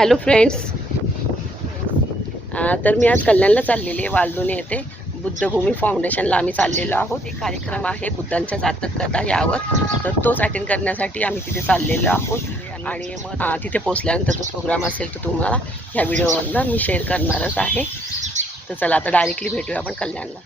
Hello friends. तर मी आज कल्याणला चाललेली आहे. वालदुनी येथे बुद्धभूमी फाउंडेशनला आम्ही चाललेलो आहोत. एक कार्यक्रम आहे बुद्धांच्या जातक कथा यावर, तर तोच अटेंड करण्यासाठी आम्ही तिथे चाललेलो आहोत. आणि मग तिथे पोचल्यानंतर जो प्रोग्राम असेल तो तुम्हाला ह्या व्हिडिओवरनं मी शेअर करणारच आहे. तर चला आता डायरेक्टली भेटूया आपण कल्याणला.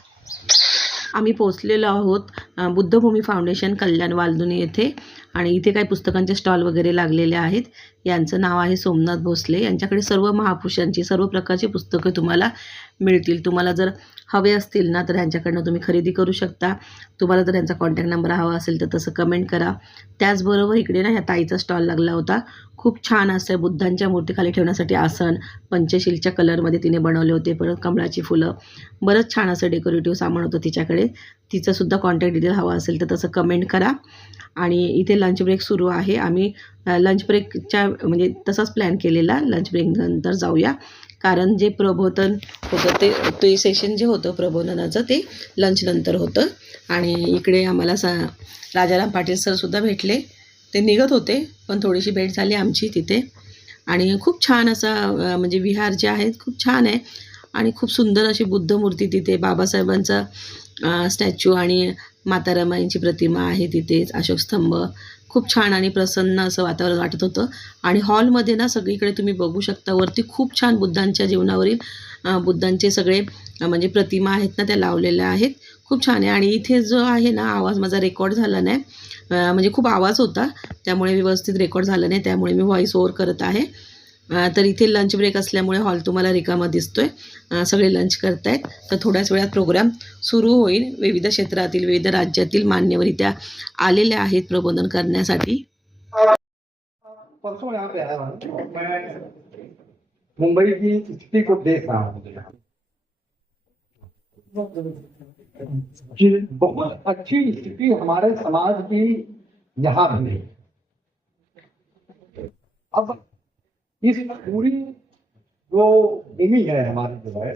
आम्ही पोचलेलो आहोत बुद्धभूमी फाउंडेशन कल्याण वालदुनी येथे. आणि इथे काही पुस्तकांचे स्टॉल वगैरे लागलेले आहेत. यांचं नाव आहे सोमनाथ भोसले. यांच्याकडे सर्व महापुरुषांची सर्व प्रकारची पुस्तकं तुम्हाला मिळतील. तुम्हाला जर हवे असतील ना तर यांच्याकडनं तुम्ही खरेदी करू शकता. तुम्हाला जर यांचा कॉन्टॅक्ट नंबर हवा असेल तर तसं कमेंट करा. त्याचबरोबर इकडे ना ह्या ताईचा स्टॉल लागला होता. खूप छान असं बुद्धांच्या मूर्तीखाली ठेवण्यासाठी आसन पंचशीलच्या कलरमध्ये तिने बनवले होते. परत कमळाची फुलं, बरंच छान असं डेकोरेटिव्ह सामान होतं तिच्याकडे. तिचंसुद्धा कॉन्टॅक्ट डिटेल हवा असेल तर तसं कमेंट करा. आणि इथे लंच ब्रेक सुरू आहे. आम्ही लंच ब्रेकच्या म्हणजे तसाच प्लॅन केलेला, लंच ब्रेकनंतर जाऊया. कारण जे प्रबोधन होतं ते सेशन जे होतं प्रबोधनाचं ते लंचनंतर होतं. आणि इकडे आम्हाला राजाराम पाटील सरसुद्धा भेटले. ते निघत होते पण थोडीशी भेट झाली आमची तिथे. आणि खूप छान असा म्हणजे विहार जे आहेत खूप छान आहे. आणि खूप सुंदर अशी बुद्ध मूर्ती तिथे, बाबासाहेबांचा स्टॅच्यू आणि माता रमाईंची प्रतिमा आहे तिथेच, अशोक स्तंभ. खूप छान आणि प्रसन्न असं वातावरण वाटत होतं. आणि हॉलमध्ये ना सगळीकडे तुम्ही बघू शकता वरती खूप छान बुद्धांच्या जीवनावरील बुद्धांचे सगळे म्हणजे प्रतिमा आहेत ना त्या लावलेल्या आहेत. खूप छान आहे. आणि इथे जो आहे ना आवाज माझा रेकॉर्ड झाला नाही, म्हणजे खूप आवाज होता त्यामुळे व्यवस्थित रेकॉर्ड झालं नाही, त्यामुळे मी व्हॉईस ओव्हर करत आहे. तर इथे लंच ब्रेक असल्यामुळे हॉल तुम्हाला रिकामा दिसतोय. सगळे लंच करतायत. तर थोड्याच वेळात प्रोग्राम सुरू होईल. विविध क्षेत्रातील विविध राज्यातील मान्यवर इथे आलेले आहेत प्रबोधन करण्यासाठी. परसों यहाँ पे आया हूँ मैं, मुंबई की स्थिति को देख रहा हूँ। बहुत अच्छी स्थिति हमारे समाज की यहाँ भी है। अब इस पूरी जो भूमि है हमारी जो है,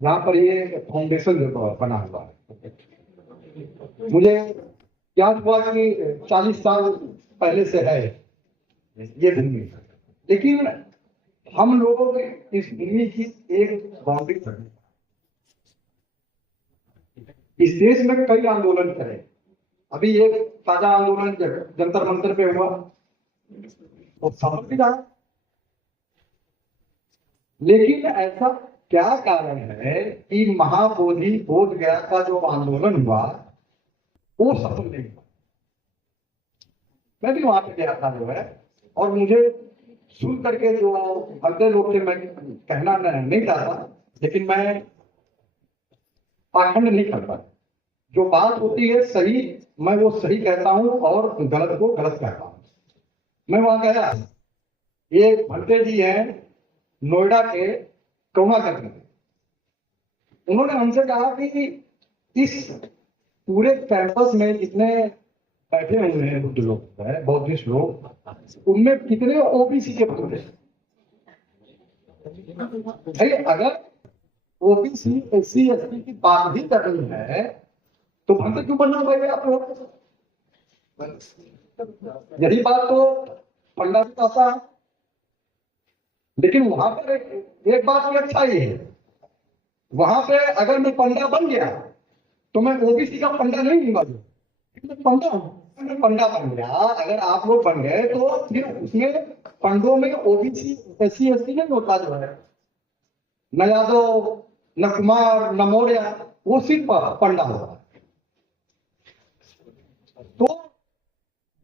यहाँ पर ये फाउंडेशन जो बना हुआ है, मुझे याद हुआ कि 40 साल पहले से है ये भूमि। लेकिन हम लोग इस भूमि की एक बाउंड्री कर, इस देश में कई आंदोलन करे। अभी एक ताजा आंदोलन जंतर मंतर पे हुआ और सफल भी रहा। लेकिन ऐसा क्या कारण है कि महाबोधि बोध गया का जो आंदोलन हुआ वो सफल नहीं हुआ? मैं भी वहां पे गया था जो है, और मुझे सुन करके जो भद्दे लोग थे, मैं कहना नहीं चाहता, लेकिन मैं पाखंड नहीं करता। जो बात होती है सही, मैं वो सही कहता हूं और गलत को गलत कहता हूं। मैं वहां गया, ये भट्टे जी हैं नोएडा के करुणाकर, उन्होंने हमसे कहा कि इस पूरे कैंपस में जितने बैठे हुए हैं बुद्ध लोग है, बौद्धिस्ट लोग, उनमें कितने ओबीसी के बंदे हैं? अगर ओबीसी एससी एसटी की बात भी कर रही है तो बंदे क्यों बनना पड़ेगा आप लोग? यही बात तो पंडा जी कहता है। लेकिन वहां पर एक बात भी अच्छा ही है, वहां पे अगर मैं पंडा बन गया तो मैं ओबीसी का पंडा नहीं हूँ, पंडा हूं, पंडा बन गया। अगर आप लोग बन गए तो फिर उसमें पंडों में ओबीसी एससी एसटी नहीं होता जो है, न यादव न कुमार न मौर्य, वो सिर्फ पंडा होता है। तो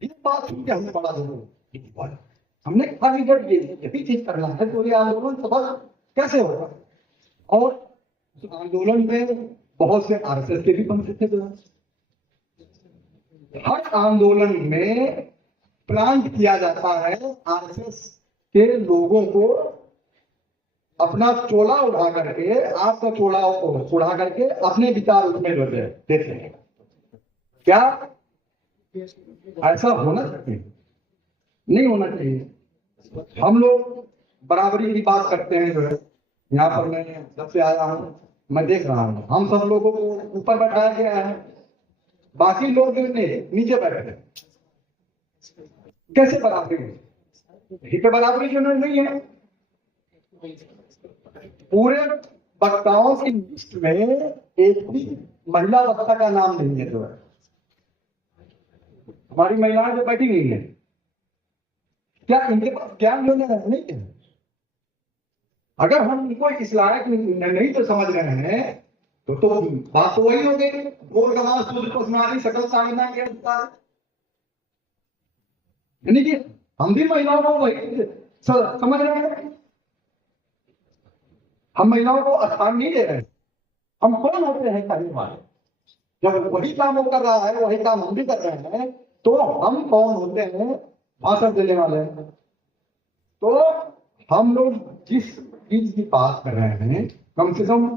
ये बात सुन के हमें बड़ा जरूर हमने कहा कि जब यही चीज करना है तो ये आंदोलन सफल कैसे होगा? और उस आंदोलन में बहुत से आरएसएस के भी बंधे थे। हर आंदोलन में प्लान किया जाता है आरएसएस के लोगों को अपना चोला उठा करके, आपका चोला उठा करके अपने विचार उसमें देते हैं। क्या ऐसा होना चाहिए? नहीं होना चाहिए। हम लोग बराबरी की बात करते हैं जो है, यहाँ पर मैं जब से आया हूं मैं देख रहा हूं हम सब लोगों को ऊपर बैठाया गया है, बाकी लोग नीचे बैठे। कैसे बराबरी? यहीं पे बराबरी जो नहीं है। पूरे वक्ताओं की लिस्ट में एक भी महिला वक्ता का नाम नहीं है। जो है हमारी महिलाएं जो बैठी हुई है, क्या इनके पास ज्ञान नहीं है? अगर हम इनको इस लायक नहीं तो समझ रहे हैं तो बात तो वही हो गई, गोल गवाह सूर्य पसमानी सकल साधना के अनुसार। यानी कि हम भी महिलाओं को वही समझ रहे हैं। हम महिलाओं को स्थान नहीं दे रहे। हम कौन होते हैं करने वाले? जब वही काम वो कर रहा है, वही काम हम भी कर रहे हैं, तो हम कौन होते हैं भाषण देने वाले? तो हम लोग जिस चीज की बात कर रहे हैं, कम से कम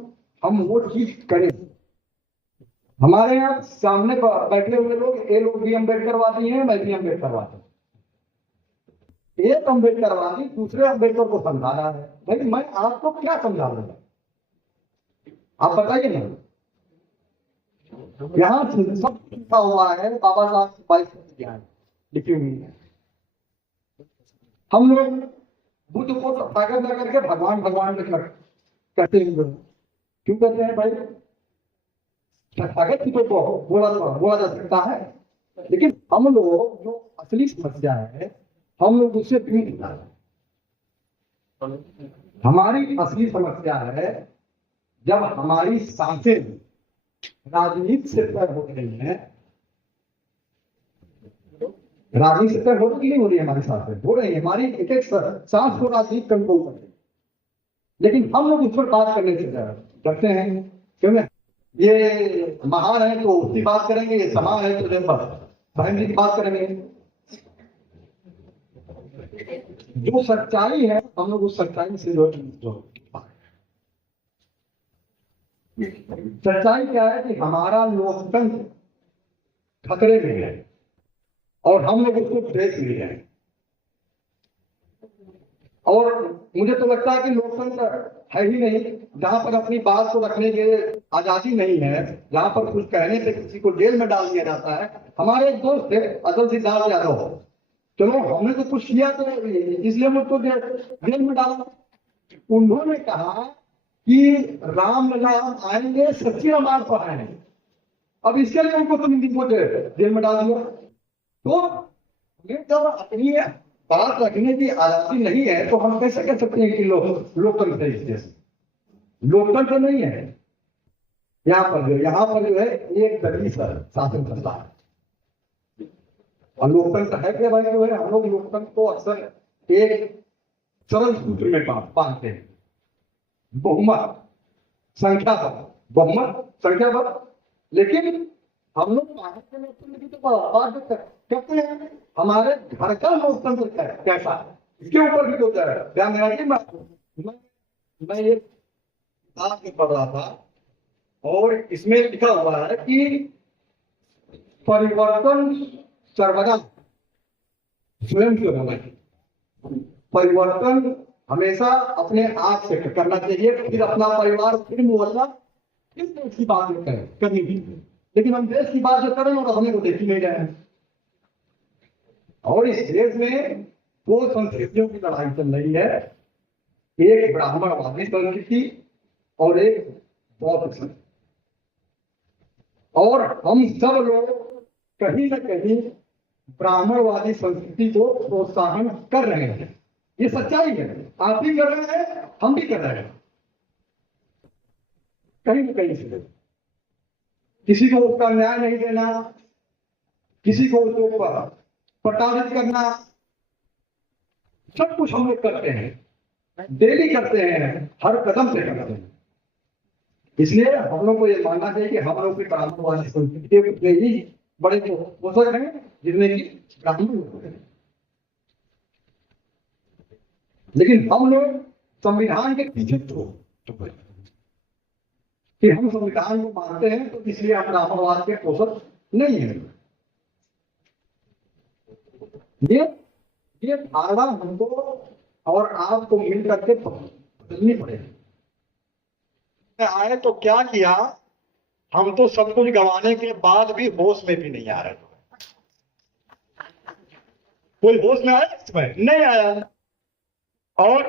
हम वो चीज करें। हमारे यहाँ सामने बैठे हुए लोग, ये लोग भी अम्बेडकरवादी हैं, मैं भी अम्बेडकरवादी। एक अम्बेडकरवादी दूसरे अम्बेडकर को समझा रहा है। भाई मैं आपको क्या समझा रहा हूं, आप बताइए ना। यहाँ सब लिखा हुआ है, बाबा साहब की 22 लिखी हुई है। हम लोग बुद्ध को ताकत न करके भगवान भगवान में कहते हैं। क्यों कहते हैं भाई? ताकत की तो बोला जा सकता है, लेकिन हम लोग जो असली समस्या है, हम लोग उससे दूर जा रहे हैं। हमारी असली समस्या है जब हमारी सांसें राजनीति से तय हो रही है। राजनीति से तय हो रही नहीं हो रही है, हमारी सांसें हो रही है। हमारी एक एक सांस को राजनीति कंट्रोल कर रही है, लेकिन हम लोग उस पर बात करने से डरते हैं। क्यों? ये महान है तो उसकी बात करेंगे, ये समान है तो बहन जी की बात करेंगे। जो सच्चाई है, हम लोग उस सच्चाई से जो सच्चाई क्या है कि हमारा लोकतंत्र खतरे में है और हम लोग उसको देख नहीं रहे हैं। और मुझे तो लगता है कि लोकतंत्र है ही नहीं जहां पर अपनी बात को रखने के आजादी नहीं है, जहां पर कुछ कहने से किसी को जेल में डाल दिया जाता है। हमारे एक दोस्त थे अटल सिद्धार्थ यादव, चलो हमने तो कुछ किया तो इसलिए मुझको जेल में डाला। उन्होंने कहा कि राम राम आएंगे, सच्ची रामायण पढ़ाएंगे। अब इसके लिए उनको तो जेल में डाल दिया। तो जब अपनी बात रखने की आजादी नहीं है तो हम कैसे कह सकते हैं कि लोकतंत्र है? लोकतंत्र नहीं है। यहाँ पर जो है एक दलील शासन करता है। और लोकतंत्र है क्या भाई? जो है हम लोग लोकतंत्र को अक्सर एक सरल सूत्र में बांधते हैं, बहुमत संख्या पर। लेकिन हम लोग भारत के लोकतंत्र की तो बात कहते हैं, हमारे घर का लोकतंत्र कैसा है इसके ऊपर भी तो ध्यान देना चाहिए। मैं एक किताब में पढ़ रहा था और इसमें लिखा हुआ है कि परिवर्तन सर्वदा स्वयं से होना चाहिए। परिवर्तन हमेशा अपने आप से करना चाहिए, फिर अपना परिवार, फिर मोहल्ला, फिर देश की बात करें कभी भी। लेकिन हम देश की बात जो करें और हमें को देख ही नहीं रहे हैं। और इस देश में दो संस्कृतियों की लड़ाई चल रही है, एक ब्राह्मणवादी संस्कृति और एक बौद्ध संस्कृति। और हम सब लोग कहीं न कहीं ब्राह्मणवादी संस्कृति को प्रोत्साहन कर रहे हैं। ये सच्चाई है, आप भी कर रहे हैं, हम भी कर रहे हैं। कहीं न कहीं से किसी को उसका न्याय नहीं देना, किसी को उसको प्रताड़ित करना, सब कुछ हम लोग करते हैं, डेली करते हैं, हर कदम से करते हैं। इसलिए हम लोग को ये मानना चाहिए कि हम लोग की ब्राह्मणवादी संस्कृति के ही बड़े पोषक हैं, जिनमें कि ब्राह्मण लोग हैं। लेकिन हम लोग संविधान के पीछे कि हम संविधान को मानते हैं तो इसलिए हम ब्राह्मणवाद के पोषक नहीं है। ये धारणा हमको और आपको मिल करके बदलनी पड़ेगी। आए तो क्या किया, हम तो सब कुछ गंवाने के बाद भी होश में भी नहीं आ रहे। कोई होश में आया इसमें? नहीं आया। और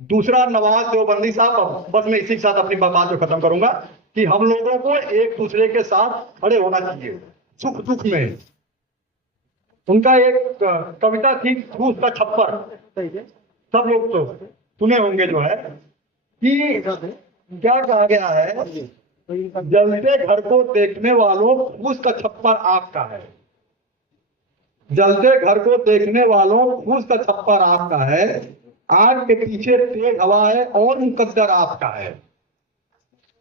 दूसरा, नवाज देवबंदी साहब, बस मैं इसी के साथ अपनी बात को खत्म करूंगा कि हम लोगों को एक दूसरे के साथ खड़े होना चाहिए सुख दुख में। उनका एक कविता थी, फूस का छप्पर, सब लोग तो सुने होंगे, जो है कि क्या कहा गया है, जलते घर को देखने वालों फूस का छप्पर आपका है। जलते घर को देखने वालों फूस का छप्पर आपका है, आग के पीछे तेज हवा है और मुकद्दर आपका है।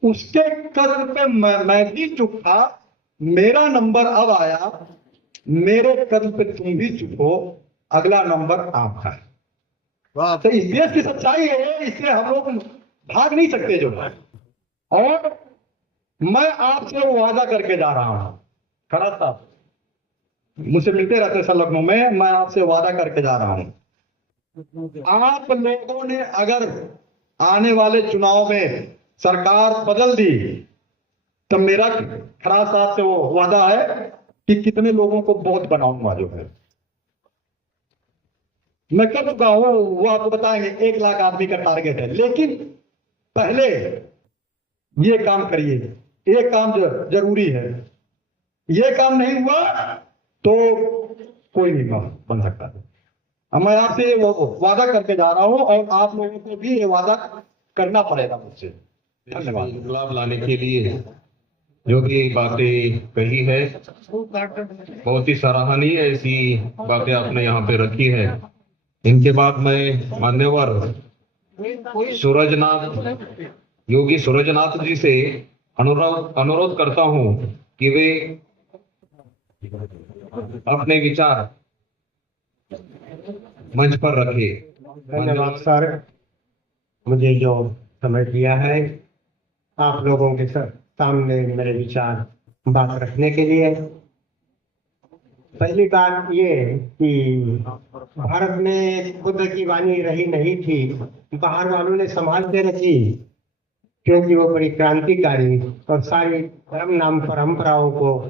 उसके कदर पे मैं भी चुप था, मेरा नंबर अब आया, मेरे कदर पे तुम भी चुप हो, अगला नंबर आपका है। वाह, तो इस देश की सच्चाई है, इससे हम लोग भाग नहीं सकते जो है। और मैं आपसे वो वादा करके जा रहा हूं, खड़ा साहब मुझसे मिलते रहते सर लखनऊ में, मैं आपसे वादा करके जा रहा हूं, आप लोगों ने अगर आने वाले चुनाव में सरकार बदल दी तो मेरा खड़ा साहब से वो वादा है कि कितने लोगों को बहुत बनाऊंगा जो है। मैं कर चुका हूं, वो आपको बताएंगे, 1 लाख आदमी का टारगेट है। लेकिन पहले ये काम करिए, ये काम जरूरी है। ये काम नहीं हुआ तो कोई नहीं बन सकता। अब मैं आपसे वो वादा करके जा रहा हूं और आप लोगों को भी ये वादा करना पड़ेगा मुझसे। धन्यवाद। इंकलाब लाने के लिए जो भी बातें कही है, बहुत ही सराहनीय ऐसी बातें आपने यहाँ पे रखी है। इनके बाद मैं मान्यवर सूरजनाथ, योगी सूरजनाथ जी से अनुरोध करता हूँ कि वे अपने विचार मंच पर रखे। धन्यवाद सर, मुझे जो समय दिया है आप लोगों के सामने मेरे विचार बात रखने के लिए। पहली बात ये कि भारत में बुद्ध की वाणी रही नहीं थी, बाहर वालों ने संभाल के रखी, क्योंकि वो बड़ी क्रांतिकारी और सारी धर्म नाम परंपराओं को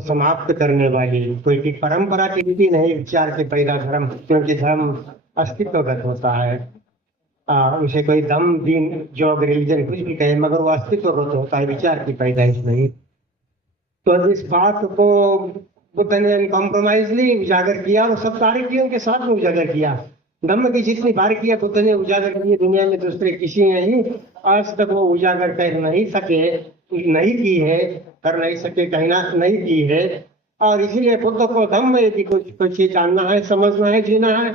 समाप्त करने वाली, कोई परंपरा टिकती नहीं विचार के पैदा धर्म, क्योंकि धर्म अस्तित्वगत होता है। उसे कोई धर्म दीन जॉब रिलीजन कुछ भी कहे, मगर वो अस्तित्वगत होता है, विचार की पैदाइश नहीं। तो इस बात को बुद्ध ने कॉम्प्रोमाइजली उजागर किया और सब तारीखियों के साथ में उजागर किया। धम्म की जितनी बारीकियां बुद्ध ने उजागर की दुनिया में दूसरे किसी ने ही आज तक वो उजागर कर नहीं सके, नहीं की है, कर नहीं सके, कहना नहीं की है। और इसीलिए बुद्ध को धम्म यदि कुछ जानना है, समझना है, जीना है,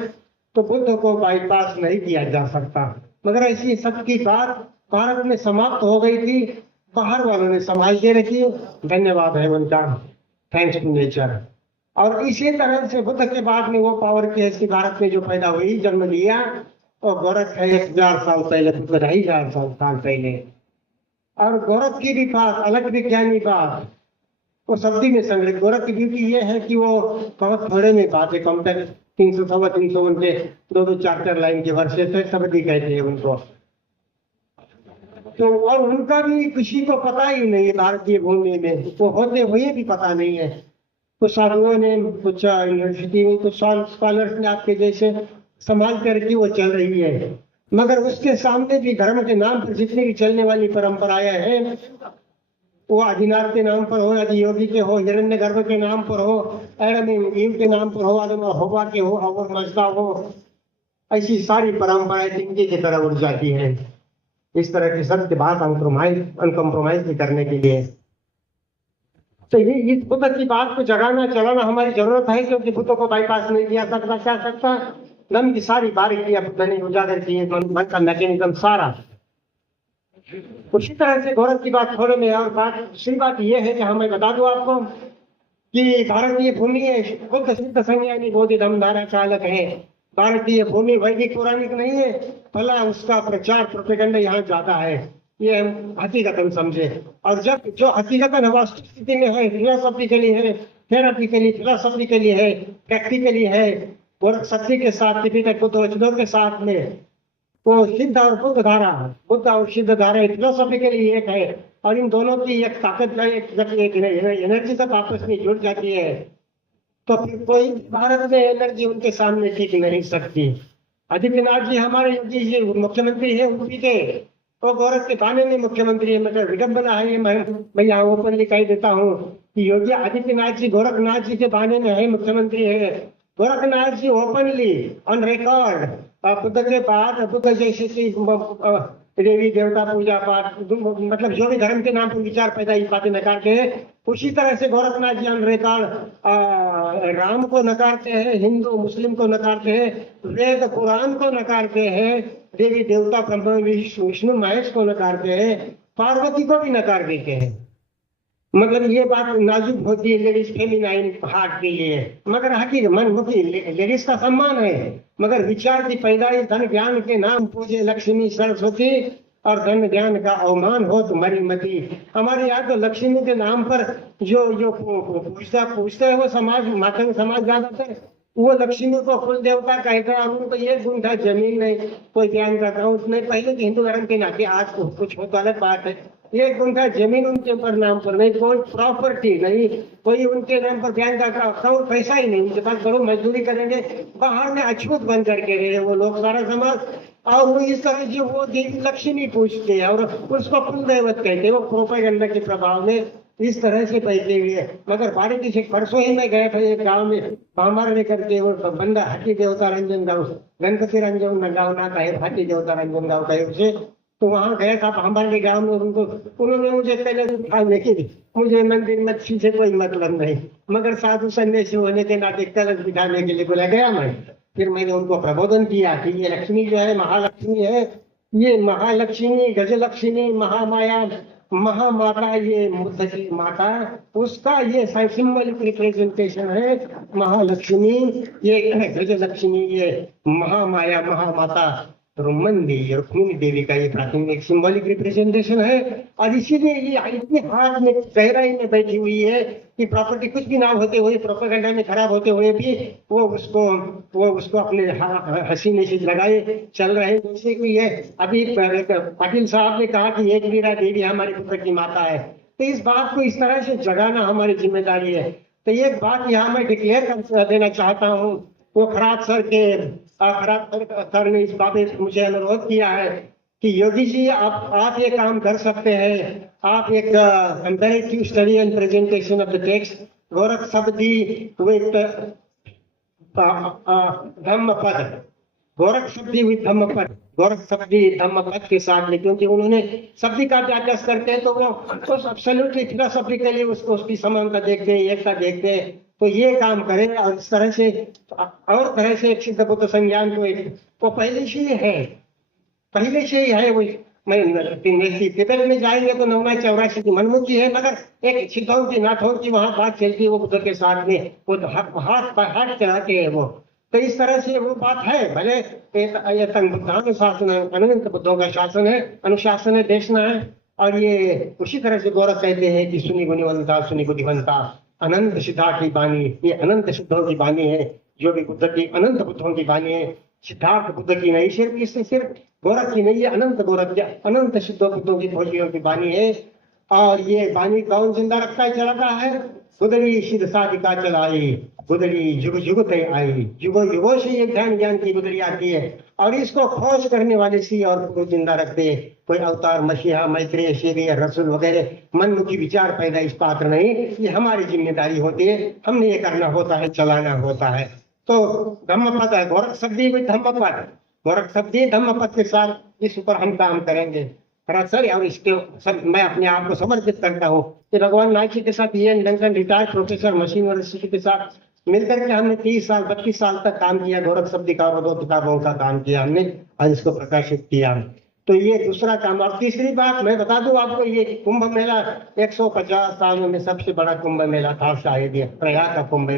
तो बुद्ध को बाईपास नहीं किया जा सकता। मगर ऐसी सबकी बात भारत में समाप्त हो गई थी, बाहर वालों ने संभाल के रखी। धन्यवाद है उनका, थैंक्स टू नेचर। और इसी तरह से बुद्ध के बाद में वो पावर की ऐसी भारत में जो पैदा हुई, जन्म लिया, और गोरख है 1000 साल पहले, बुद्ध 2500 साल पहले। और गोरख की भी बात, अलग विज्ञानी बात, वो शब्दी में संग्रहित। गोरख की ब्यूटी ये है कि वो बहुत थोड़े में बात है, कम तक 300 उनके 2-2 4-4 लाइन के वर्ष से शब्दी कहते हैं उनको। तो और उनका भी किसी को पता ही नहीं है भारतीय भूमि में, वो होते हुए भी पता नहीं है। कुछ साधुओं ने, कुछ यूनिवर्सिटी में, कुछ स्कॉलर्स ने आपके जैसे संभाल करके वो चल रही है। मगर उसके सामने भी धर्म के नाम पर जितनी भी चलने वाली परंपराएं हैं, वो आदिनाथ के नाम पर हो, आदि योगी के हो, हिरण्यगर्भ के नाम पर हो, एडम ईव के नाम पर हो, आदम हवा के हो, और मजदा हो, ऐसी सारी परंपराएं तिनके की तरह उड़ जाती हैं। इस तरह की सत्य बात अनकम्प्रोमाइज करने के लिए तो ये इस बुद्ध की बात को जगाना चलाना हमारी जरूरत है, क्योंकि बुद्ध को बाईपास नहीं किया सकता। क्या सकता? धर्म की सारी बारीकियां बुद्ध ने उजागर की है, मन का मैकेनिज्म सारा। उसी तरह से गोरख की बात थोड़े में। और दूसरी बात यह है कि मैं बता दूं आपको कि भारतीय भूमि बुद्ध सिद्ध संज्ञानी बोधि धम्मधारा चालक है। भारतीय भूमि वैदिक पौराणिक नहीं है, भला उसका प्रचार प्रोपेगेंडा यहाँ ज्यादा है, ये हम हकीकतन समझे। और जब जो हकीकतन वास्तविक स्थिति में है, फिलोसॉफिकली है, थेरापिकली, फिलोसॉफिकली है, प्रैक्टिकली है, गोरख सत्य के साथ, त्रिपिटक बुद्ध वचनों के साथ में, वो सिद्ध और बुद्ध धारा, बुद्ध और सिद्ध धारा फिलोसॉफिकली एक है। और इन दोनों की एक ताकत, एक एनर्जी तक आपस में जुड़ जाती है, तो फिर कोई भारत में एनर्जी उनके सामने टिक नहीं सकती। आदित्यनाथ जी हमारे योगी जी मुख्यमंत्री है यूपी के, वो गोरख के बहाने में मुख्यमंत्री है। मतलब विडम्बना है ये। मैं यहाँ ओपनली कह देता हूँ कि योगी आदित्यनाथ जी गोरखनाथ जी के बहाने में है मुख्यमंत्री है। Gorakhnath ji openly on record Buddha के बाद बुद्ध जैसे कि देवी देवता पूजा पाठ मतलब जो भी धर्म के नाम पर विचार पैदा इस बातें नकारते हैं, उसी तरह से गोरखनाथ जी ऑन रिकॉर्ड राम को नकारते हैं, हिंदू मुस्लिम को नकारते हैं, वेद पुराण को नकारते हैं, देवी देवता ब्रह्मा विष्णु महेश को नकारते हैं, पार्वती को भी नकार देते हैं। मतलब ये बात नाजुक होती है लेडीज फेमिनाइन हार्ट के लिए, मगर हकीकत मनमुखी लेडीज का सम्मान है, मगर विचार की पैदाइश धन ज्ञान के नाम पूजे लक्ष्मी सरस्वती और धन ज्ञान का अवमान हो तुम्हारी मती। हमारे यहाँ तो लक्ष्मी के नाम पर जो पूछता है वो समाज माता समाज ज्यादातर वो लक्ष्मी को कुल देवता कहता है। उनको ये गुंठा जमीन नहीं, कोई ज्ञान का अकाउंट नहीं। पहले तो हिंदू धर्म के नाते, आज कुछ हो तो अलग बात है। एक गुंठा जमीन उनके ऊपर नाम पर नहीं, कोई प्रॉपर्टी नहीं, कोई उनके नाम पर बैंक का अकाउंट पैसा ही नहीं उनके पास। बड़ो मजदूरी करेंगे, बाहर में अछूत बन करके रहे वो लोग सारा समाज। और वो इस तरह जो वो देवी लक्ष्मी पूछते हैं और उसको कुल देवत कहते हैं, वो प्रोपेगेंडा के प्रभाव में इस तरह से बैठे हुए है। मगर बारिश से परसों ही मैं गया था एक गाँव में पामार लेकर के, वो बंदा हाथी देवता रंजन गाँव गणपति रंजन गाँव ना कहे हाथी देवता रंजन गाँव कहे उसे, तो वहां गया था हमारे गांव में। उन्होंने मुझे पहले उठाने की, मुझे मंदिर मच्छी से कोई मतलब नहीं, मगर साधु सन्यासी होने के नाते कलश बिठाने के लिए बोला गया मैं। फिर मैंने उनको प्रबोधन किया कि ये लक्ष्मी जो है महालक्ष्मी है, ये महालक्ष्मी गजलक्ष्मी महामाया महामाता, ये बुद्ध की माता, उसका ये सिंबलिक रिप्रेजेंटेशन है महालक्ष्मी, ये गजलक्ष्मी, ये महामाया महामाता रुक्मिणी देवी का ये प्राथमिक सिंबॉलिक रिप्रेजेंटेशन है। और इसीलिए ये इतने हाथ में गहराई में बैठी हुई है कि प्रॉपर्टी कुछ भी ना होते हुए, प्रोपेगेंडा में खराब होते हुए भी वो उसको अपने हसीने से लगाए चल रहे। जैसे कि ये अभी पाटिल साहब ने कहा कि एक वीरा देवी हमारे पुत्र की माता है, तो इस बात को इस तरह से जगाना हमारी जिम्मेदारी है। तो एक बात यहाँ मैं डिक्लेयर कर देना चाहता हूँ, वो खराब सर ने इस बात में मुझे अनुरोध किया है कि योगी जी आप ये काम कर सकते हैं। आप एक comparative study and presentation of the text Gorakh Shabdi with Dhammapada, Gorakh Shabdi with Dhammapada, Gorakh Shabdi Dhammapada के साथ में, क्योंकि उन्होंने शब्दी का अभ्यास करते हैं तो वो एब्सोल्युटली फिलोसॉफिकली उसको उसकी समानता देखते हैं, एकता देखते हैं। तो ये काम करें और इस तरह से और तरह से एक सिद्ध बुद्ध संज्ञान को पहले से ही है वो। मैं तिब्बत में जाएंगे तो 984 की मनमुखी है, मगर एक सिद्धों की नाथों की वहां बात चलती है वो बुद्ध के साथ में, वो हाथ चलाते हैं वो। तो इस तरह से वो बात है। भले बुद्धानुशासन है, अनंत बुद्धों का शासन है, अनुशासन है, देशना है। और ये उसी तरह से गोरख कहते हैं कि सुनी गुणवंता सुनी बुद्धिवंता, अनंत सिद्धार्थ की बानी, ये अनंत सिद्धों की बानी है, जो भी बुद्ध की अनंत बुद्धों की बानी है। सिद्धार्थ बुद्ध की नहीं, सिर्फ गोरख की नहीं है, अनंत गोरख की, अनंत सिद्धों बुद्धों की खोजियों की बानी है। और ये बानी कौन जिंदा रखता है, चलाता है? गुदड़ी सिद्ध साधिका चलाई, गुदड़ी जुग जुग तय आई, युगो युगों से ये ज्ञान की गुदड़ी आती है। और इसको खोज करने वाले सी और को जिंदा रखते हैं। कोई अवतार मसीहा मैत्रेय शेरिया रसूल वगैरह मनमुखी विचार पैदा इस पात्र नहीं, ये हमारी जिम्मेदारी होती है, हमने ये करना होता है, चलाना होता है। तो धम्मपद है, गोरख शब्दी भी धम्मपद, गोरख शब्दी धम्मपद के साथ इस ऊपर हम काम करेंगे सर। और इसके सब मैं अपने आप को समर्पित करता हूँ कि भगवान नाइक के साथ ये London retired professor machine university के साथ मिलकर के हमने 30 साल 32 साल तक काम किया, गोरख शब्दी का और 2 किताबों का काम किया हमने और इसको प्रकाशित किया। तो ये दूसरा काम। और तीसरी बात मैं बता दूं आपको, ये कुंभ मेला 150 सालों में सबसे बड़ा कुंभ मेला था शायद, ये प्रयाग का कुंभ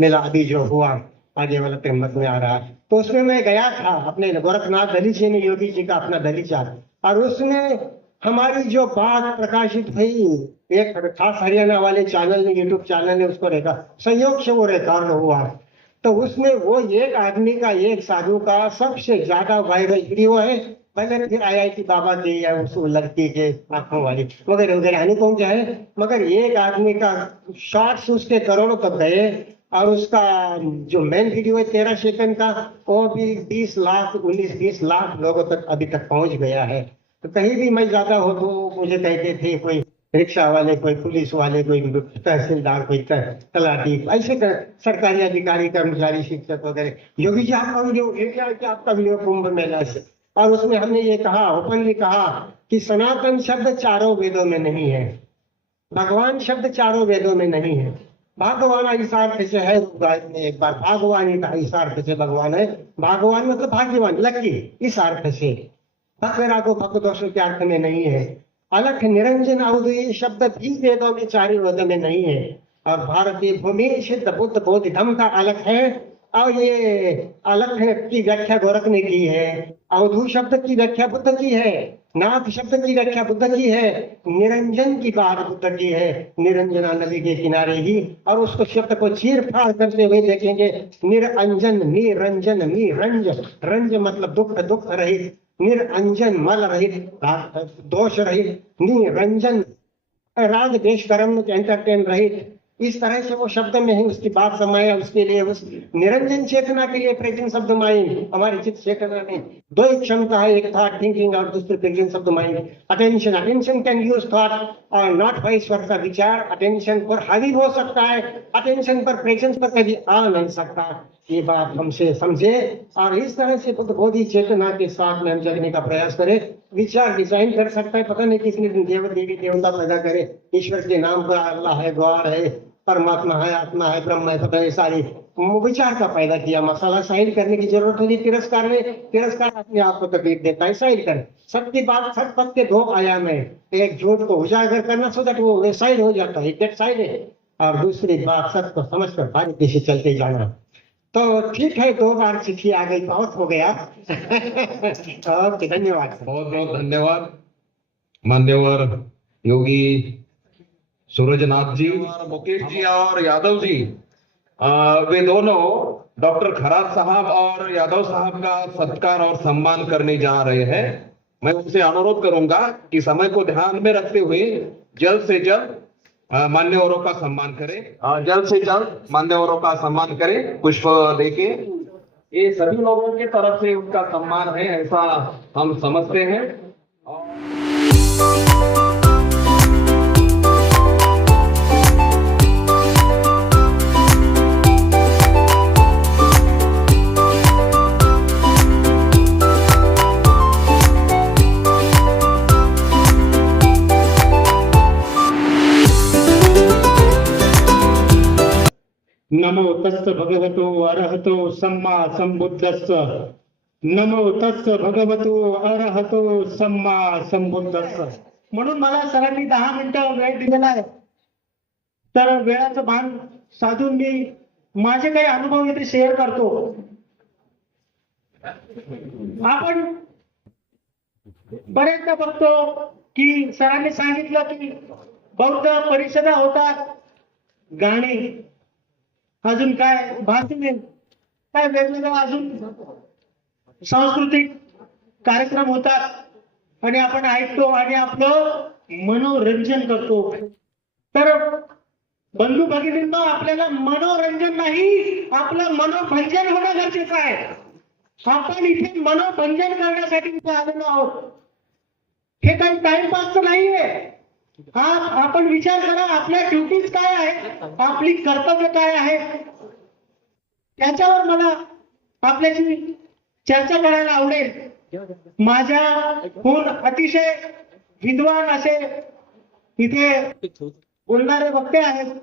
मेला अभी जो हुआ आगे वाला त्रिम्बक में आ रहा है। तो उसमें मैं गया था, अपने गोरखनाथ दलीची ने योगी जी का अपना दलीचा, और उसमें हमारी जो बात प्रकाशित हुई, एक खास हरियाणा वाले चैनल ने, यूट्यूब चैनल ने उसको संयोग से वो रिकॉर्ड हुआ। तो उसमें वो एक आदमी का, एक साधु का सबसे ज्यादा वायरल वीडियो है। पहले फिर IIT बाबा के या उस लड़की के आंखों वाली वगैरह वगैरह अनेकों के है, मगर एक आदमी का शॉर्ट्स उसके करोड़ों तक गए। और उसका जो मेन वीडियो है 13 सेकंड का, वो भी 20 लाख लोगों तक अभी तक पहुंच गया है। तो कहीं भी मैं जाता हो तो मुझे कहते थे, कोई रिक्शा वाले, कोई पुलिस वाले, कोई तहसीलदार, कोई तलाटी, ऐसे सरकारी अधिकारी, कर्मचारी, शिक्षक वगैरह, योगी जी आपका वीडियो, आपका वीडियो कुंभ मेला से। और उसमें हमने ये कहा, ओपनली कहा कि सनातन शब्द चारों वेदों में नहीं है, भगवान शब्द चारों वेदों में नहीं है। भगवान इस अर्थ से है, एक बार भागवान का इस अर्थ से भगवान है, भगवान मतलब भाग्यवान, लकी, इस अर्थ से। भक्त रागो भक्त दोषों के अर्थ में नहीं है। अलख निरंजन अवधि शब्द भी वेदों में, चारों वेदों में नहीं है। और भारतीय भूमि सिद्ध बुद्ध बोधिधम का अलख है, और ये अलख की व्याख्या गोरख ने की है। अवधू शब्द की व्याख्या बुद्ध की है, नाथ शब्द की व्याख्या बुद्ध की है, निरंजन की बात बुद्ध की है, निरंजना नदी के किनारे ही। और उसको शब्द को चीर फाड़ करते हुए देखेंगे, निरंजन, निरंजन, निरंज, रंज मतलब दुख, दुख रहित, निरंजन मल रहित, दोष रहित, निरंजन राग देश कर्म एंटरटेन रहित। इस तरह से वो शब्द में ही उसकी बात समाया। उसके लिए उस निरंजन चेतना के लिए प्रेजेंस ऑफ द माइंड, हमारी चित्त चेतना में दो ही क्षमता है, एक थॉट थिंकिंग और दूसरी presence of the mind, attention. Attention can use thought और नॉट वाइस वर्सा। विचार अटेंशन पर हावी हो सकता है, अटेंशन पर, प्रेजेंस पर कभी आ नहीं सकता। ये बात हमसे समझे और इस तरह से बुद्ध बोधि चेतना के साथ में हम जगने का प्रयास करें। विचार डिजाइन कर सकता है, पता नहीं किसने देव देवी देवता पैदा करे, ईश्वर के नाम पर अल्लाह है, द्वार है, परमात्मा है, आत्मा है, ब्रह्म है, पता है, सारी विचार का पैदा किया। मसाला साइड करने की जरूरत नहीं, तिरस्कार में, तिरस्कार अपने आप को तकलीफ देता है। साइड कर सबकी बात, सच पथ के दो आयाम है, एक झूठ को उजागर करना सो दैट वो साइड हो जाता है, दैट साइड है, और दूसरी बात सच को समझकर बारीकी से चलते जाना। तो ठीक है, 2 बार चिट्ठी आ गई, बहुत हो गया। ओके, धन्यवाद। बहुत बहुत धन्यवाद मान्यवर योगी सूरजनाथ जी और मुकेश जी और यादव जी। वे दोनों डॉक्टर खरात साहब और यादव साहब का सत्कार और सम्मान करने जा रहे हैं। मैं उनसे अनुरोध करूंगा कि समय को ध्यान में रखते हुए जल्द से जल्द मान्यवरों का सम्मान करें, जल्द से जल्द मान्यवरों का सम्मान करें, पुष्प देके। ये सभी लोगों के तरफ से उनका सम्मान है, ऐसा हम समझते हैं। नमो तस् भगवतो अरहतो सम्मा संबुद्धस्स। नमो तस् भगवतो अरहतो सम्मा संबुद्धस्स। म्हणून मला सरांनी 10 मिनिटं वेळ दिलेला आहे, तर वेळाचं भान साधून मी माझे काही अनुभव इथे शेअर करतो। आपण बरेचदा बघतो की सरांनी सांगितलं की बौद्ध परिषदा होतात, गाणी, अजून काय भाषणे, काय वेगवेगळ्या अजून सांस्कृतिक कार्यक्रम होतात आणि आपण ऐकतो आणि आपलं मनोरंजन करतो। तर बंधू भगिनींना, आपल्याला मनोरंजन नाही, आपलं मनोभंजन होणं गरजेचं आहे। आपण इथे मनोभंजन करण्यासाठी इथे आलेलो आहोत, हे काही टाइमपासचं नाहीये। आपण विचार करा, आपल्या ड्युटीज काय आहे, आपली कर्तव्य काय आहे, त्याच्यावर मला आपल्याशी चर्चा करायला आवडेल। माझ्याहून अतिशय विद्वान असे इथे बोलणारे वक्ते आहेत,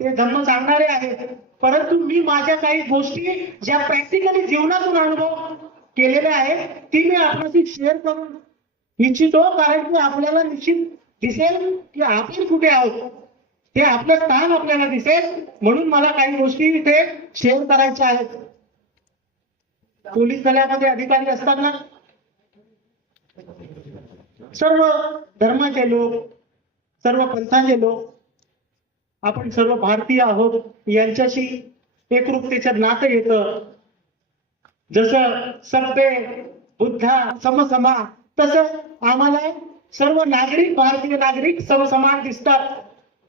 ते धम्म सांगणारे आहेत, परंतु मी माझ्या काही गोष्टी ज्या प्रॅक्टिकली जीवनातून अनुभव केलेल्या आहेत ती मी आपल्याशी शेअर करून इच्छितो। कारण की आपल्याला निश्चित दिसेल की आपण कुठे आहोत, हे आपलं स्थान आपल्याला दिसेल, म्हणून मला काही गोष्टी इथे शेअर करायच्या आहेत। पोलीस दलामध्ये अधिकारी असताना सर्व धर्माचे लोक, सर्व पंथाचे लोक, आपण सर्व भारतीय आहोत, यांच्याशी एकरूपतेचं नातं येतं। जसं सभ्य बुद्धा समसमा, तसं आम्हाला सर्व नागरिक, भारतीय नागरिक समसमान दिसतात।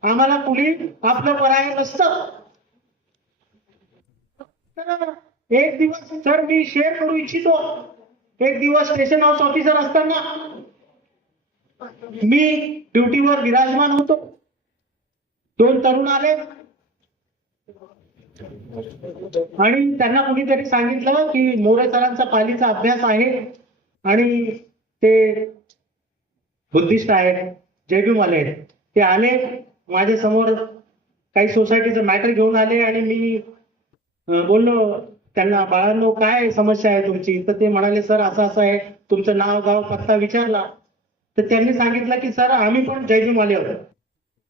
आम्हाला कुणी आपलं पराय नसतं। तर एक दिवस सर मी शेअर करू इच्छितो. एक दिवस स्टेशन हाऊस ऑफिसर असताना मी ड्युटीवर विराजमान होतो. 2 तरुण आले आणि त्यांना कुणीतरी सांगितलं की मोरे सरांचा पालीचा अभ्यास आहे आणि ते बुद्धिस्ट आहेत, जयभीमवाले आहेत. ते आले माझ्या समोर, काही सोसायटीचं मॅटर घेऊन आले आणि मी बोललो त्यांना, बाळांनो काय समस्या आहे तुमची? तर ते म्हणाले सर असं असं आहे. तुमचं नाव गाव पत्ता विचारला तर त्यांनी सांगितलं की सर आम्ही पण जयभीमवाले आहोत.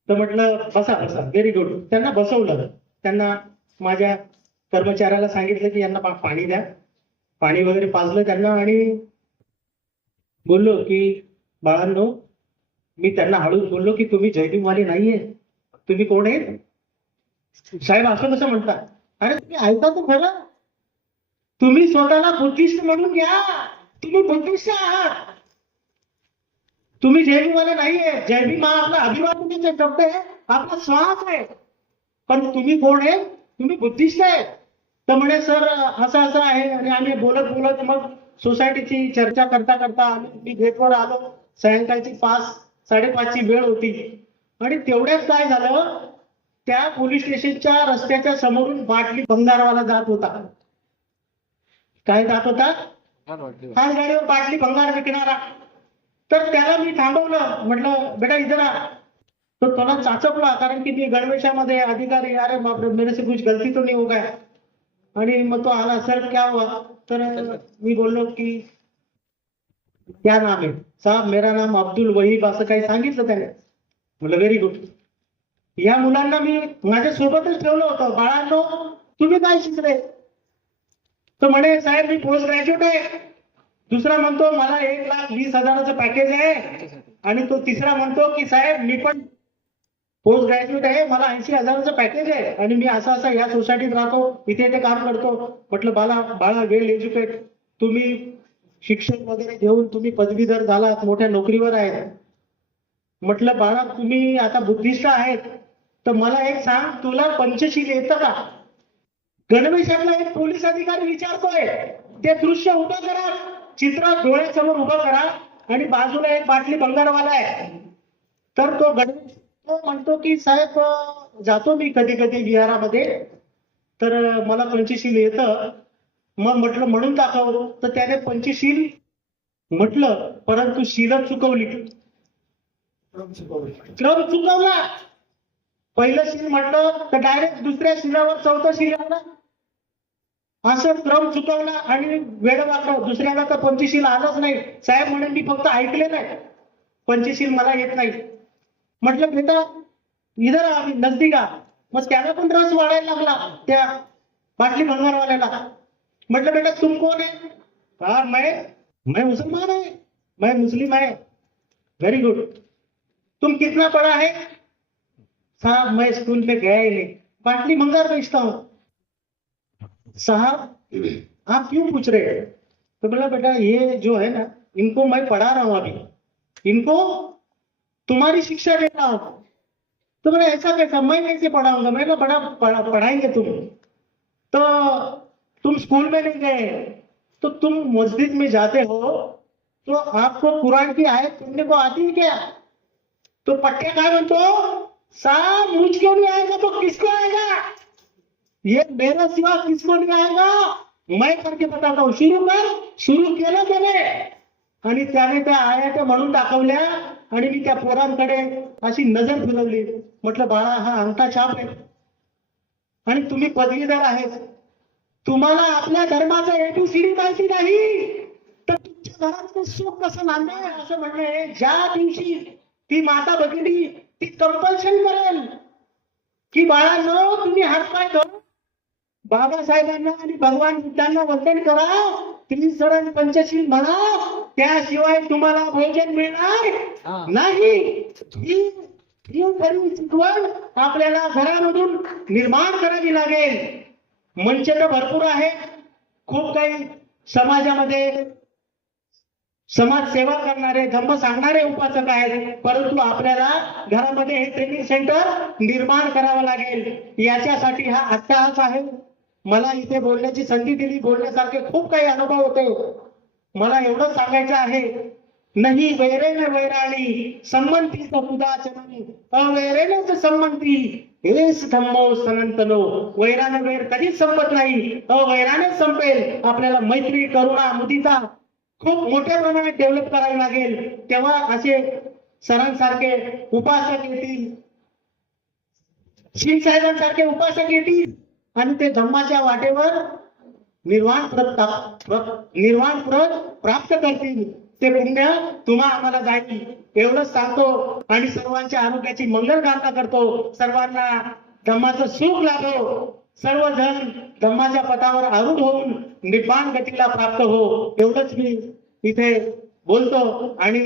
तर म्हटलं बसा बसा, व्हेरी गुड. त्यांना बसवलं. त्यांना माझ्या कर्मचाऱ्याला सांगितलं की यांना पाणी द्या. पाणी वगैरे पाजलं त्यांना आणि बोललो की बाळांनो, मी त्यांना हळूच बोललो की तुम्ही जयभीमवाले नाहीये, तुम्ही कोण आहे? साहेब असं कसं म्हणता? अरे तुम्ही ऐका तर खरं, तुम्ही स्वतःला बुद्धिस्ट म्हणून घ्या. तुम्ही बुद्धिस्ट आहात, तुम्ही जयभीमवाले नाहीये. जयभीम हा आपला अभिवादनाचा शब्द आहे, आपला श्वास आहे. पण तुम्ही कोण आहे? तुम्ही बुद्धिस्ट आहे. तर म्हणे सर असं असं आहे. आणि आम्ही बोलत बोलत मग सोसायटीची चर्चा करता करता मी गेटवर आलो. सायंकाळची 5-5:30ची वेळ होती आणि तेवढ्यात काय झालं, त्या पोलीस स्टेशनच्या रस्त्याच्या समोरून बाटली भंगारवाला जात होता. काय जात होता? हाच गाडीवर बाटली भंगार विकणारा. तर त्याला मी थांबवलं, म्हटलं बेटा इधर आ. तो थोडा चाचपला, कारण की मी गणवेशामध्ये अधिकारी, अरे बाप रे मेरे से कुछ गलती तो नहीं हो गया. आणि मग तो आला, सर क्या हुआ? तर मी बोललो की क्या नाम है? साहब मेरा नाम अब्दुल वहीद, असं काही सांगितलं त्याने. म्हटलं व्हेरी गुड. या मुलांना मी माझ्या सोबतच ठेवलं होतं. बाळांनो तुम्ही काय शिकले? तो म्हणे साहेब मी पोस्ट ग्रॅज्युएट आहे. दुसरा म्हणतो मला 1,20,000चं पॅकेज आहे. आणि तो तिसरा म्हणतो की साहेब मी पण पोस्ट ग्रॅज्युएट आहे, मला 80,000चं पॅकेज आहे आणि मी असं असं या सोसायटीत राहतो, इथे इथे काम करतो. म्हटलं बाळा वेल एज्युकेट, तुम्ही शिक्षण वगैरे घेऊन तुम्ही पदवीधर झालात, मोठ्या नोकरीवर आहेत. म्हटलं बाळा तुम्ही आता बुद्धिस्ट आहेत, तर मला एक सांग, तुला पंचशील येतं का? गणवेशातला एक पोलीस अधिकारी विचारतोय. ते दृश्य उभं करा, चित्र डोळ्यासमोर उभं करा आणि बाजूला एक बाटली भंगारवाला आहे. तर तो गणवेश तो म्हणतो की साहेब जातो मी कधी कधी विहारामध्ये, तर मला पंचशील येतं. मग म्हटलं म्हणून दाखव. तर त्याने पंचशील म्हटलं, परंतु शीलच चुकवली. क्रम चुकवला. पहिलं शील म्हटलं तर डायरेक्ट दुसऱ्या शिलावर 4थं शील आलं. असं क्रम चुकवला आणि वेळ वाटलं. दुसऱ्याला तर पंचशील आलंच नाही. साहेब म्हणे मी फक्त ऐकले नाही, पंचशील मला येत नाही. म्हटलं बेटा इधर आ, नजदीक आ. मग त्याला पण रस वाढायला लागला त्या बाटली भंगारवाल्याला. म्हटलं बेटा तुम कौन है? हाँ मैं मुसलमान है, मैं मुस्लिम है. Very good. तुम कितना पढ़ा है? साहब मैं स्कूल में गया ही नहीं, बाटली भंगार बेचता हूँ. साहब आप क्यों पूछ रहे हैं? तो बोला बेटा ये जो है ना, इनको मैं पढ़ा रहा हूँ अभी, इनको तुम्हारी शिक्षा दे रहा हूँ. तो बोला ऐसा कैसा, मैं कैसे पढ़ाऊंगा? मैं बड़ा पढ़ाएंगे तुम. तो तुम स्कूल में नहीं गए, तो तुम मस्जिद में जाते हो, तो आपको कुरान की आयत पढ़ने को आती है क्या? तो पट्टे काय म्हणतो, साहब मुझको नहीं आएगा तो किसको आएगा? ये मेरा सिवा किसको नहीं आएगा? मैं करके बताता हूँ. सुरू केलं त्याने आणि त्याने त्या आयत्या म्हणून दाखवल्या आणि मी त्या पोरांकडे अशी नजर फिरवली. म्हटलं बाळा हा अंगठा छाप आहे आणि तुम्ही पदवीधर आहेत, तुम्हाला आपल्या धर्माचा ABCD माहिती नाही, तर तुमच्या घरात ते सुख कसं नांदेल? असं म्हणणे. ज्या दिवशी ती माता भगिनी ती कंपल्शन करेल की बाळांनो तुम्ही हातपाय धरून बाबासाहेबांना आणि भगवान बुद्धांना वंदन करा, त्रिसरण पंचशील म्हणा, त्याशिवाय तुम्हाला भोजन मिळणार नाही. ही खरी शिकवण आपल्याला घरामधून निर्माण करावी लागेल. मंच तर भरपूर आहे, खूप काही समाजामध्ये समाजसेवा करणारे धम्म सांगणारे उपासक आहेत, परंतु आपल्याला घरामध्ये हे ट्रेनिंग सेंटर निर्माण करावं लागेल. याच्यासाठी हा अट्टहास आहे. मला इथे बोलण्याची संधी दिली. बोलण्यासारखे खूप काही अनुभव होते. मला एवढं सांगायचं आहे, नाही वैरेन वैराणी संमंतीचं पुदाचनन अवैरेनच संमंती हेच धम्मो सनातनो. वैराने वैर कधीच संपत नाही, अवैरानेच संपेल. आपल्याला मैत्री, करुणा, मुदिता खूप मोठ्या प्रमाणात डेव्हलप करावी लागेल. तेव्हा असे सरांसारखे उपासक येतील, शिव साहेबांसारखे उपासक येतील आणि ते धम्माच्या वाटेवर निर्वाण प्रत प्राप्त करतील. ते पुण्य तुम्हा आम्हाला जाईल एवढंच सांगतो आणि सर्वांच्या आरोग्याची मंगल कामना करतो. सर्वांना धम्माचं सुख लाभो. सर्वजण धम्माच्या पथावर आरूढ होऊन निब्बाण गतीला प्राप्त हो. एवढंच मी इथे बोलतो आणि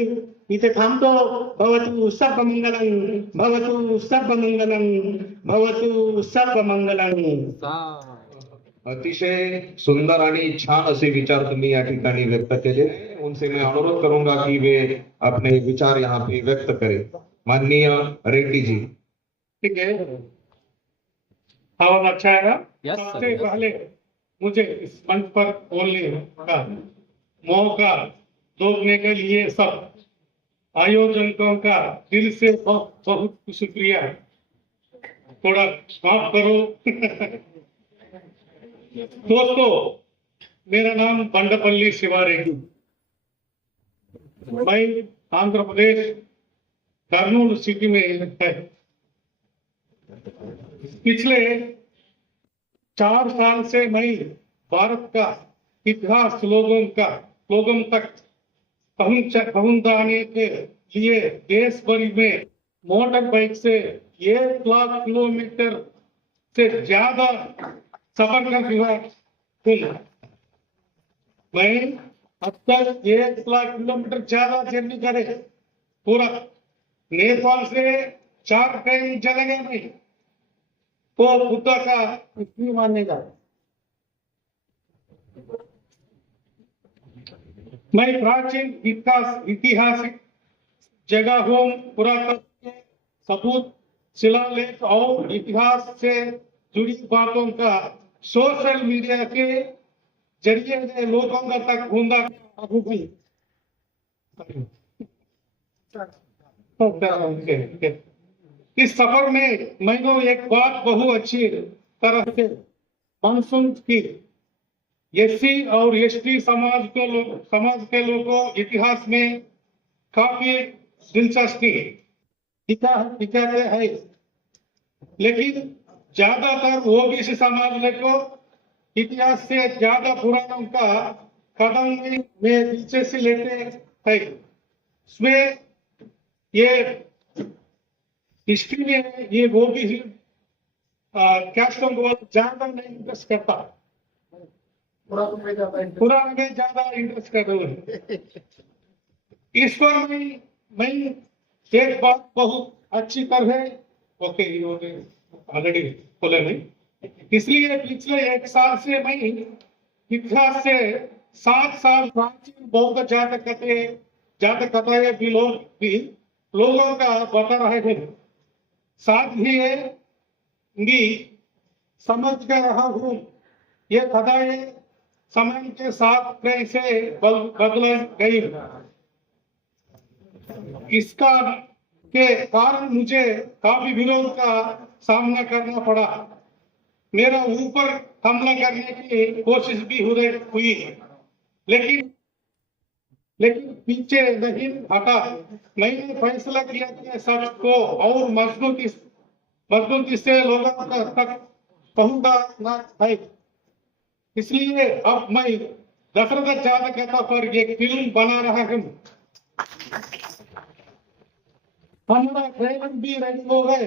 इथे थांबतो. भवतु सर्वमंगलं, भवतु सर्वमंगलं, भवतु सर्वमंगलं. अतिशय सुंदर आणि छान असे विचार तुम्ही या ठिकाणी व्यक्त केले. उनसे मैं अनुरोध करूंगा कि वे अपने विचार यहाँ पे व्यक्त करें. माननीय रेड्डी जी. ठीक है, आवाज अच्छा है ना? सबसे पहले मुझे इस मंच पर बोलने का मौका देने के लिए सब आयोजकों का दिल से बहुत बहुत शुक्रिया. थोड़ा माफ करो. दोस्तों, मेरा नाम बंडपल्ली शिवा रेड्डी. मैं आंध्र प्रदेश कर्नूल सिटी में है. पिछले 4 साल से मैं भारत का इतिहास लोगों तक पहुंचाने के लिए देश भर में मोटर बाइक से 1 लाख किलोमीटर से ज्यादा सफर कर हुआ हूँ. मैं अब तक 1 लाख किलोमीटर ज्यादा जर्नी करे. पूरा नेपाल से 4 टाइम चले गए. मैं तो बुद्ध का इतनी मानेगा. मैं प्राचीन ऐतिहासिक जगहों, पुरातत्व सबूत, शिलालेख और इतिहास से जुड़ी बातों का सोशल मीडिया के जरिए लोगों तक ढूंढा अनुभवी. इस सफर में मैंने एक बात बहुत अच्छी तरह से महसूस की. एससी और एसटी समाज के लोगों इतिहास में काफी दिलचस्पी दिखाते हैं, लेकिन ज्यादातर ओबीसी समाज को इतिहास से ज्यादा पुरानों का कदम में दिलचस्पी लेते हैं. इसमें ये हिस्ट्री में ये ओबीसी कैस्टों को ज्यादा नहीं इंटरेस्ट करता. पुराने में ज्यादा इंटरेस्ट कर रहे हैं. इस पर मैं एक बात बहुत अच्छी तरह ओके ऑलरेडी बोले नहीं. इसलिए पिछले 1 साल से मैं इतिहास से 7 साल प्राचीन बौद्ध जातकताएं भी लोगों का बता रहे हैं. साथ ही भी समझ कर रहा हूँ ये कथाएं समय के साथ कैसे बदल गई. इसका के कारण मुझे काफी विरोध का सामना करना पड़ा. मेरा ऊपर हमला करने की कोशिश भी हुई, लेकिन पीछे नहीं हटा. मैंने फैसला किया कि सच को और मजबूती से लोगों तक पहुंचाना है. इसलिए अब मैं दशरथ जातकता पर एक फिल्म बना रहा हूँ. हमारा ट्रेलर भी रेडी हो गए.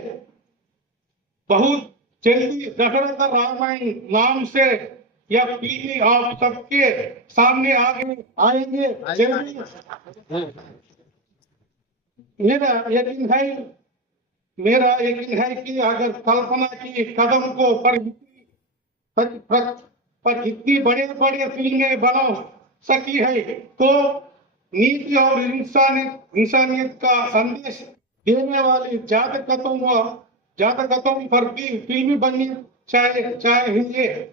बहुत जल्दी दशरथ रामायण नाम से यह फिल्म आप सबके सामने आएंगे जल्दी. मेरा यकीन है कि अगर कल्पना की कदम को पर इतनी बड़े फिल्में बना सकी है, तो नीति और इंसानियत का संदेश देने वाली जातकतों पर भी फिल्म बननी चाहिए.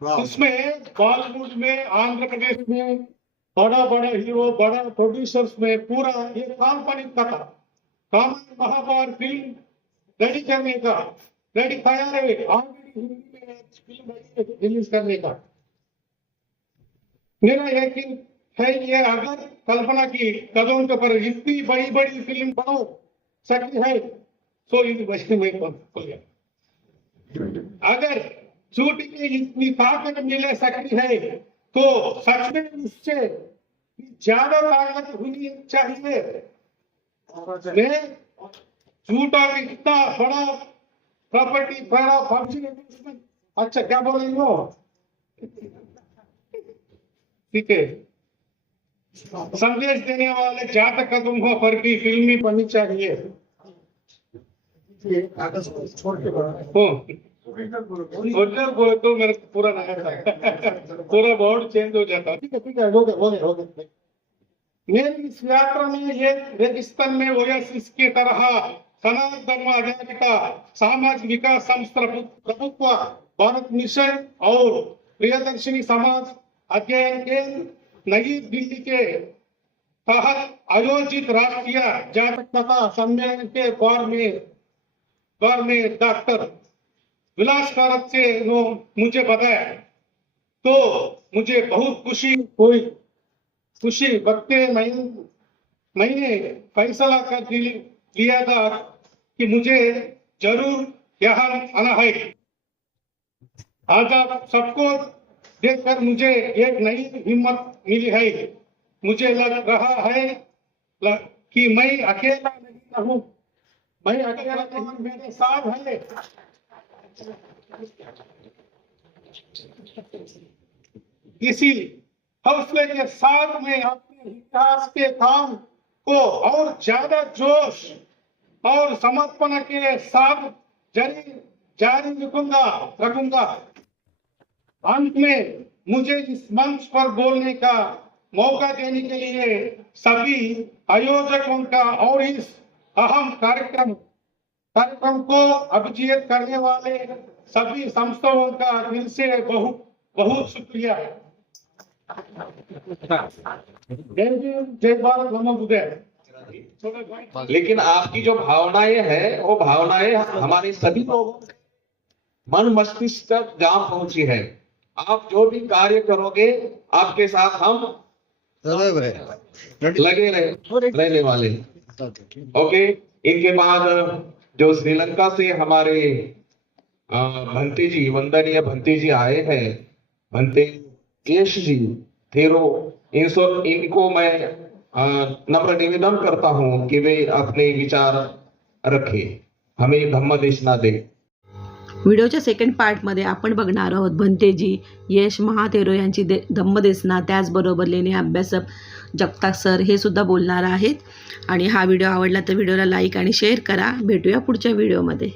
उसमें बॉलीवुड में, आंध्र प्रदेश में बड़ा बड़ा हीरो, बड़ा प्रोड्यूसर्स में पूरा ये काल्पनिक कथा, रामायण महाभारत फिल्म रेडी करने का, रेडी तैयार है, ऑलरेडी हिंदी में फिल्म रिलीज करने का। मेरा यकीन है ये अगर कल्पना की कदम के पर इतनी बड़ी बड़ी फिल्म बनो सकती है तो इन बच्चे में अगर शूटिंग में इतनी ताकत मिल सकती है तो सच में उससे ज्यादा ताकत होनी चाहिए। मैं झूठा इतना बड़ा प्रॉपर्टी बड़ा फंक्शन, अच्छा क्या बोलेंगे वो, ठीक है, संदेश देने वाले जातक कदमों पर भी फिल्मी बननी चाहिए। ओरिजिनल बोले तो मेरे पूरा नया था, पूरा बोर्ड चेंज हो जाता। ठीक है हो गए। मेरी इस यात्रा में ये रेगिस्तान में ओएसिस की तरह सनातन धर्म आध्यात्मिका सामाजिक विकास संस्था प्रभुत्व भारत मिशन और प्रियदर्शिनी समाज अध्ययन के नई दिल्ली के तहत आयोजित राष्ट्रीय जागरूकता सम्मेलन के बार में डॉक्टर विलास कारक से मुझे बताया तो मुझे बहुत खुशी हुई। खुशी वक्त मैंने फैसला कर लिया था कि मुझे जरूर यहाँ आना है। आज आप सबको देखकर मुझे एक नई हिम्मत मिली है। मुझे लग रहा है कि मैं अकेला नहीं हूँ, मैं अकेला नहीं, मेरे साथ है। इसी हौसले के साथ में अपने इतिहास के काम को और ज्यादा जोश और समर्पण के साथ जारी रखूंगा। अंत में मुझे इस मंच पर बोलने का मौका देने के लिए सभी आयोजकों का और इस अहम कार्यक्रम को अभिजीत करने वाले सभी संस्थाओं का दिल से बहुत शुक्रिया। जय भारत, नमो बुद्धाय। लेकिन आपकी जो भावनाएं हैं वो भावनाएं हमारे सभी लोगों मन मस्तिष्क तक जहाँ पहुंची है। आप जो भी कार्य करोगे आपके साथ हम लगे रहने वाले। ओके, इनके बाद जो श्रीलंका से हमारे भंते जी, वंदनीय भंते जी आए हैं, भंते यश जी थेरो, इनको मैं नम्र निवेदन करता हूं कि वे अपने विचार रखे, हमें धम्मदेशना दे। व्हिडिओच्या सेकंड पार्टमध्ये आपण बघणार आहोत भंतेजी यश महाथेरो यांची धम्मदेसना, त्याचबरोबर लेणे अभ्यासक जगताप सर हे सुद्धा बोलणार आहेत। आणि हा व्हिडिओ आवडला तर व्हिडिओला लाईक आणि शेअर करा। भेटूया पुढच्या व्हिडिओमध्ये।